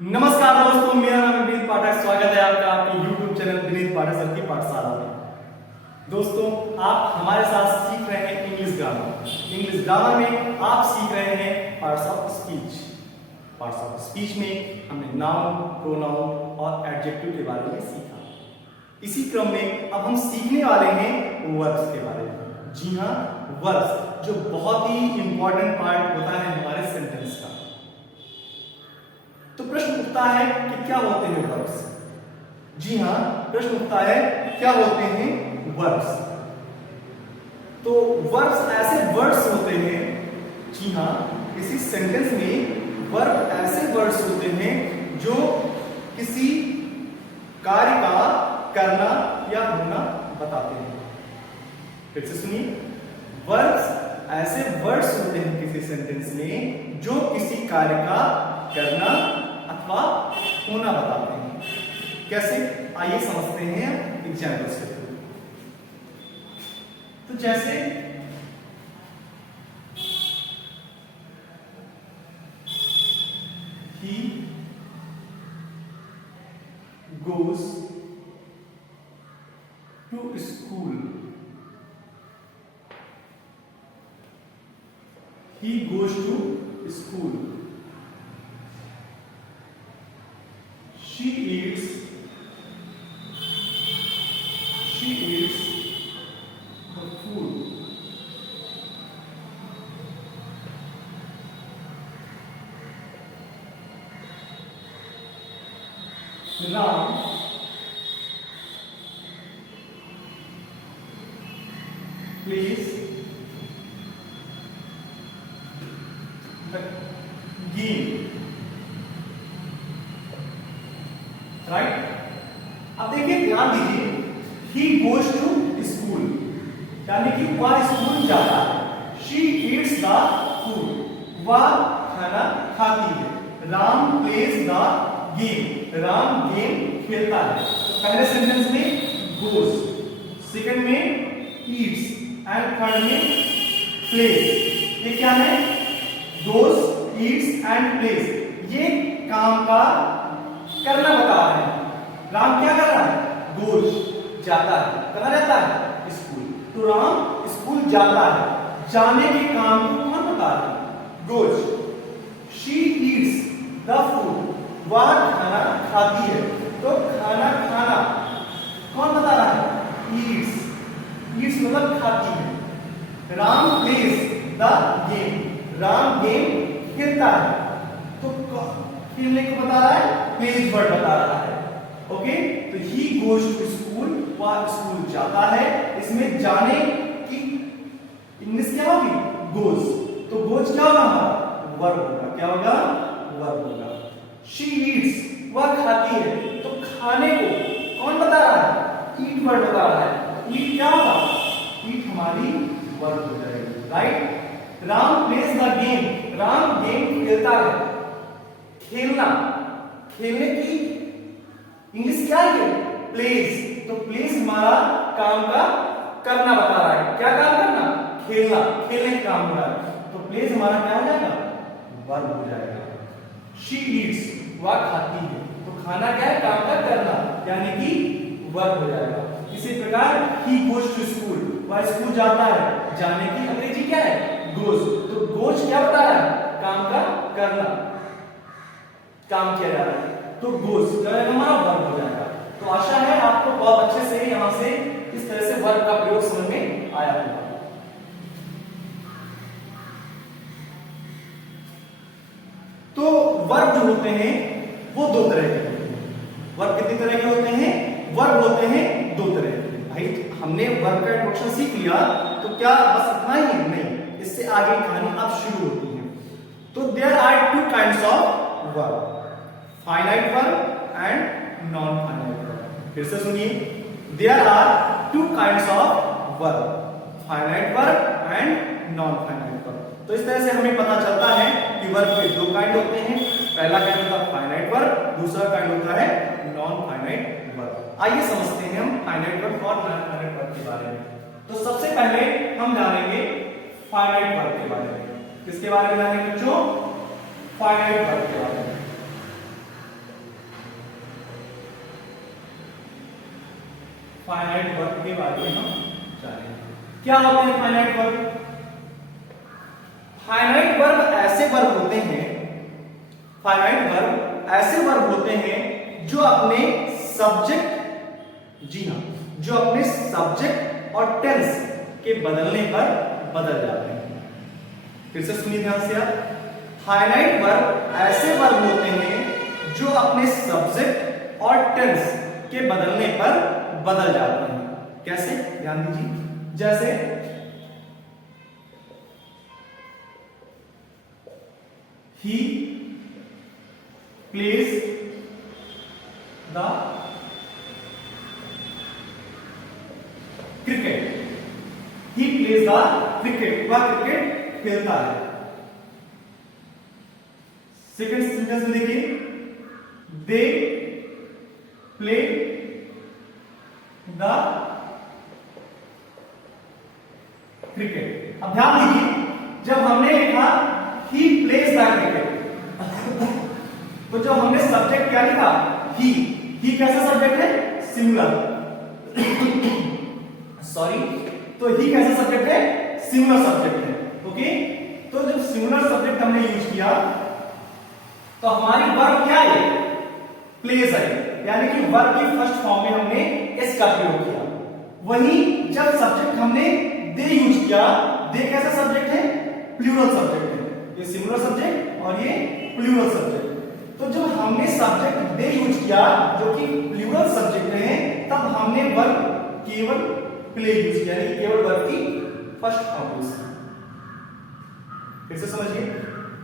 नमस्कार दोस्तों, मेरा नाम है विनीत पाठक। स्वागत है आपका आपके YouTube चैनल विनीत पाठक सर की पाठशाला में। दोस्तों, आप हमारे साथ सीख रहे हैं इंग्लिश ग्रामर। इंग्लिश ग्रामर में आप सीख रहे हैं parts of speech. Parts of speech में हमने नाउन, प्रोनाउन और एडजेक्टिव के बारे में सीखा। इसी क्रम में अब हम सीखने वाले हैं वर्ब्स के बारे में। जी हाँ, वर्ब्स जो बहुत ही इंपॉर्टेंट पार्ट होता है हमारे सेंटेंस का। तो प्रश्न उठता है कि क्या होते हैं वर्ब्स? जी हाँ, प्रश्न उठता है क्या होते हैं वर्ब्स? तो वर्ब्स ऐसे वर्ड्स होते हैं, जी हाँ, किसी सेंटेंस में वर्ब ऐसे वर्ड्स होते हैं जो किसी कार्य का करना या होना बताते हैं। फिर से सुनिए, वर्ब्स ऐसे वर्ड्स होते हैं किसी सेंटेंस में जो किसी कार्य का करना अथवा होना बताते हैं। कैसे? आइए समझते हैं एग्जाम्पल्स के थ्रू। तो जैसे he goes to school. He goes to school. She eats the food. Ram plays the game. Right? अब देखिए, ध्यान दीजिए, he goes to school यानी कि वह स्कूल जाता है। she eats the food, वह खाना खाती है। Ram plays the game, Ram game खेलता है। तो पहले सेंटेंस में goes, सेकंड में eats एंड थर्ड में plays। ये क्या है? goes, eats and plays। ये काम का करना बता रहा है। राम क्या कर रहा है? गोज, जाता है। कहां जाता है? स्कूल। तो राम स्कूल जाता है। जाने के काम को कौन बता रहा है? Goes. She Yeats the food, वह खाना खाती है। तो खाना खाना कौन बता रहा है? ईट्स। ईट्स मतलब खाती है। Ram plays the game, Ram game खेलता है। तो खेलने को बता रहा है, प्लेज वर्ड बता रहा है। ओके, तो ही गोज टू स्कूल, वह स्कूल जाता है। इसमें जाने की इंग्लिश क्या होगी? गोज। तो गोज क्या होगा? वर्ब होगा। क्या होगा? वर्ब होगा। शी ईट्स, वह खाती है। तो खाने को कौन बता रहा है? ईट वर्ड बता रहा है। ईट क्या होगा? ईट हमारी वर्ब हो जाएगी। Right? Ram plays the game, Ram game खेलता है। खेलना, खेलने की इंग्लिश क्या है? प्लेज। तो प्लेज हमारा काम का करना बता रहा है। क्या काम करना? खेलना, खेलने का काम हो रहा है। तो प्लेज हमारा क्या हो जाएगा? वर्ब हो जाएगा। शी ईट्स, वह खाती है। तो खाना क्या है? काम का करना, यानी कि वर्ब हो जाएगा। इसी प्रकार ही गोज टू स्कूल, वह स्कूल जाता है। जाने की अंग्रेजी क्या है? गोज। तो गोज क्या बता रहा है? काम का करना, काम किया जा रहा है। तो गोज हमारा वर्ब हो जाएगा। तो आशा है आपको बहुत अच्छे से यहां से इस तरह से वर्ब का प्रयोग समझ में आया होगा। तो वर्ब जो होते हैं वो दो तरह के होते हैं। वर्ब कितनी तरह के होते हैं? वर्ब होते हैं दो तरह के। भाई, हमने वर्ब का इंट्रोडक्शन सीख लिया, तो क्या बस इतना ही है? नहीं, इससे आगे कहानी अब शुरू होती है। तो there are two kinds of verb, finite verb and non finite verb. फिर से सुनिए, there are two kinds of verb, finite verb and non finite verb. तो इस तरह से हमें पता चलता है कि वर्ब के दो काइंड होते हैं। पहला काइंड होता है फाइनाइट वर्ब, दूसरा काइंड होता है नॉन फाइनाइट वर्ब। आइए समझते हैं हम फाइनाइट वर्ब और नॉन फाइनाइट वर्ब के बारे में। तो सबसे पहले हम जानेंगे फाइनाइट वर्ब के बारे में। किसके बारे में जानेंगे बच्चों? फाइनाइट वर्ब के बारे में। फाइनाइट वर्ब के बारे में हम जानेंगे। क्या होते हैं फाइनाइट वर्ब? फाइनाइट वर्ब ऐसे वर्ब होते हैं, फाइनाइट वर्ब ऐसे वर्ब होते हैं जो अपने सब्जेक्ट, जी हाँ, जो अपने सब्जेक्ट और टेंस के बदलने पर बदल जाते हैं। फिर से सुनिए ध्यान से आप, फाइनाइट वर्ब ऐसे वर्ब होते हैं जो अपने सब्जेक्ट और टेंस के बदलने पर बदल जाते हैं। कैसे? ध्यान दीजिए, जैसे he plays the cricket, he plays the cricket, वह क्रिकेट खेलता है। सेकेंड सेंटेंस में देखिए, दे प्ले द क्रिकेट। अब ध्यान दीजिए, जब हमने लिखा ही प्लेज द क्रिकेट, तो जब हमने सब्जेक्ट क्या लिखा? ही कैसा सब्जेक्ट है? सिंगुलर। सॉरी, तो ही कैसा सब्जेक्ट है? सिंगुलर सब्जेक्ट है। ओके, तो जब सिंगुलर सब्जेक्ट हमने यूज किया तो हमारी वर्ब क्या है? प्लेज है, यानी कि वर्ब की फर्स्ट फॉर्म में हमने एस का प्रयोग किया। वहीं जब सब्जेक्ट हमने दे यूज किया, दे कैसा सब्जेक्ट है? प्लूरल सब्जेक्ट है। ये सिंगुलर सब्जेक्ट और ये प्लूरल सब्जेक्ट। तो जब हमने सब्जेक्ट दे यूज किया जो कि प्लूरल सब्जेक्ट है, तब हमने वर्ब केवल प्ले यूज किया, यानी केवल वर्ब की फर्स्ट फॉर्म यूज की। फिर से समझिए,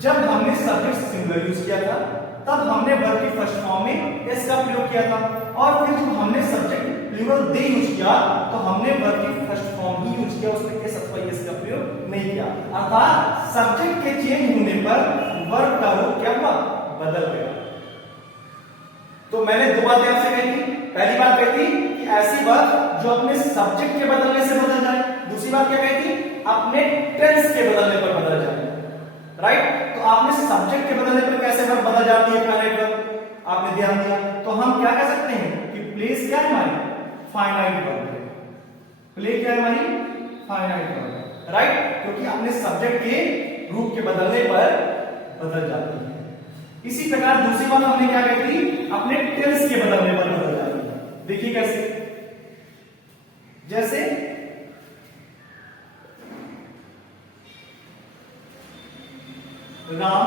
जब हमने सब्जेक्ट सिंगुलर यूज किया था तब हमने वर्ब की फर्स्ट फॉर्म में एस का प्रयोग किया था, और फिर जब हमने सब्जेक्ट प्लूरल दे यूज किया तो हमने वर्ब की फर्स्ट फॉर्म ही यूज किया, उसमें एस अथवा एस का प्रयोग नहीं किया। अर्थात सब्जेक्ट के चेंज होने पर वर्ब का रूप क्या हुआ? बदल गया। तो मैंने दो बातें आपसे कही थी। पहली बात कही थी कि ऐसी वर्ब जो अपने सब्जेक्ट के बदलने से बदल जाए। दूसरी बात क्या कही थी? अपने टेंस के बदलने पर बदल जाए। राइट? तो आपने सब्जेक्ट के बदलने पर कैसे वर्ब बदल जाती है फाइनाइट वर्ब, आपने ध्यान दिया। तो हम क्या कह सकते हैं कि प्लेस क्या है हमारी? फाइनाइट वर्ब है। प्ले क्या है हमारी? फाइनाइट वर्ब है। राइट? क्योंकि अपने सब्जेक्ट के रूप के बदलने पर बदल जाती है। इसी प्रकार दूसरी बात हमने क्या कही थी? अपने टेंस के बदलने पर बदल जाती है। देखिए कैसे, जैसे Ram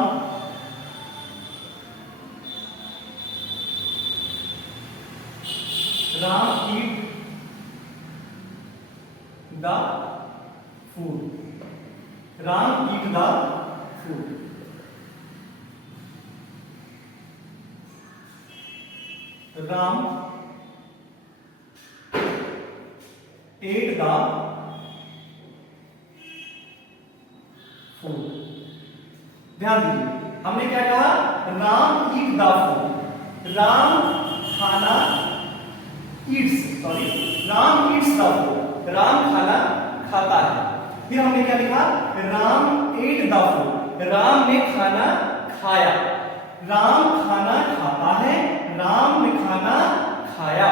eat the food, Ram eat the food. Ram ate the food। ध्यान दीजिए, हमने क्या कहा? Ram eat the food, Ram खाना eats, sorry, Ram eats the food, Ram खाना खाता है। फिर हमने क्या लिखा? Ram ate the food, Ram ने खाना खाया। राम खाना खाता है, राम ने खाना खाया।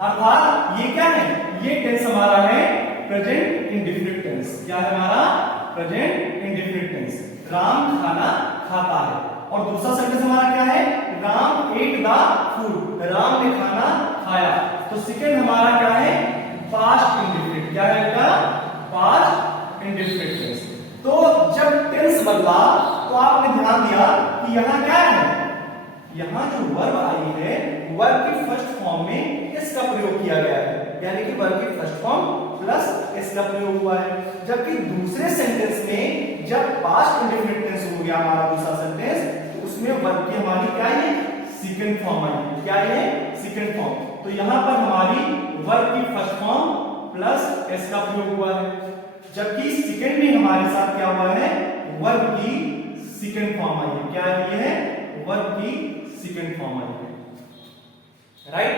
अर्थात ये क्या है? ये टेंस हमारा है प्रेजेंट इंडेफिनिट टेंस। क्या है हमारा? Present indefinite tense. राम खाना खाता है। और दूसरा सेंटेंस हमारा क्या है? Ram ate the food, Ram ने खाना खाया। तो सेकंड हमारा क्या है? Past indefinite. क्या है इसका? Past indefinite tense. तो जब टेंस बदला तो आपने ध्यान दिया कि यहां क्या है? यहां जो वर्ब आई है, वर्ब की फर्स्ट फॉर्म में एस का प्रयोग किया गया है, यानी कि वर्ब की फर्स्ट फॉर्म प्लस एस का प्रयोग हुआ है। जबकि दूसरे सेंटेंस में जब पास्ट इंडेफिनिट टेंस हो गया हमारा दूसरा सेंटेंस, तो उसमें वर्ब की हमारी क्या है? Second form I. क्या है? Second form. तो यहां पर हमारी वर्ब की फर्स्ट फॉर्म प्लस एस का प्रयोग हुआ है, जबकि सेकंड में हमारे साथ क्या हुआ है? वर्ब की सेकंड फॉर्म आई है। क्या आई है? वर्ब की सेकंड फॉर्म आई है। राइट?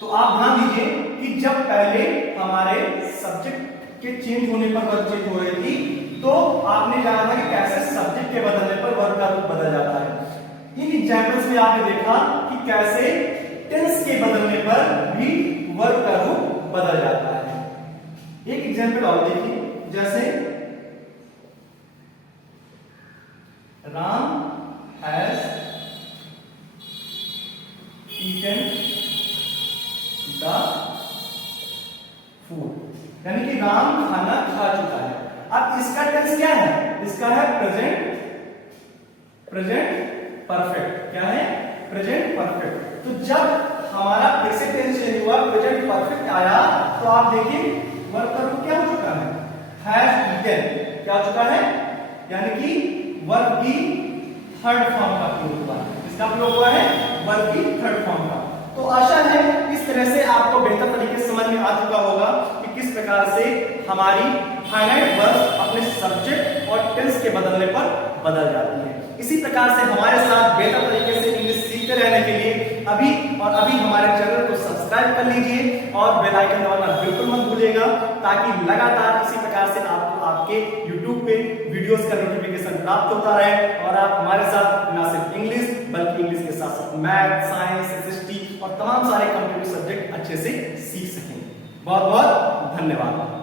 तो आप ध्यान दीजिए कि जब पहले हमारे सब्जेक्ट के चेंज होने पर वर्ब चेंज हो रही थी, तो आपने जाना था कि कैसे सब्जेक्ट के बदलने पर वर्ब का रूप बदल जाता है। इन एग्जांपल्स में आपने देखा कि कैसे टेंस के बदलने पर भी वर्ब का रूप बदल जाता है। एक एग्जांपल और देखिए, जैसे Ram has eaten the food, यानी कि राम खाना खा चुका है। अब इसका टेंस क्या है? इसका है प्रेजेंट परफेक्ट। क्या है? Present perfect. तो जब हमारा फिर से टेंस चेंज हुआ, प्रेजेंट परफेक्ट आया, तो आप देखिए वर्ब का रूप क्या हो चुका है? Has eaten. क्या हो चुका है? यानी कि वर्ब की थर्ड फॉर्म का प्रयोग हुआ है। इसका प्रयोग हुआ है वर्ब की थर्ड फॉर्म का। तो आशा है इस तरह से आपको बेहतर तरीके से समझ में आ चुका होगा कि किस प्रकार से हमारी फाइनाइट वर्ब्स अपने सब्जेक्ट और टेंस के बदलने पर बदल जाती है। इसी प्रकार से हमारे साथ बेहतर तरीके से इंग्लिश सीखते रहने के लिए अभी हमारे चैनल को सब्सक्राइब कर लीजिए और बेल आइकन दबाना बिल्कुल मत भूलिएगा, ताकि लगातार इसी प्रकार से आपको आपके YouTube पे वीडियोस का नोटिफिकेशन प्राप्त होता रहे और आप हमारे साथ न सिर्फ इंग्लिश बल्कि इंग्लिश के साथ साथ मैथ, साइंस, SST और तमाम सारे कंप्यूटर सब्जेक्ट अच्छे से सीख सकें। बहुत बहुत धन्यवाद।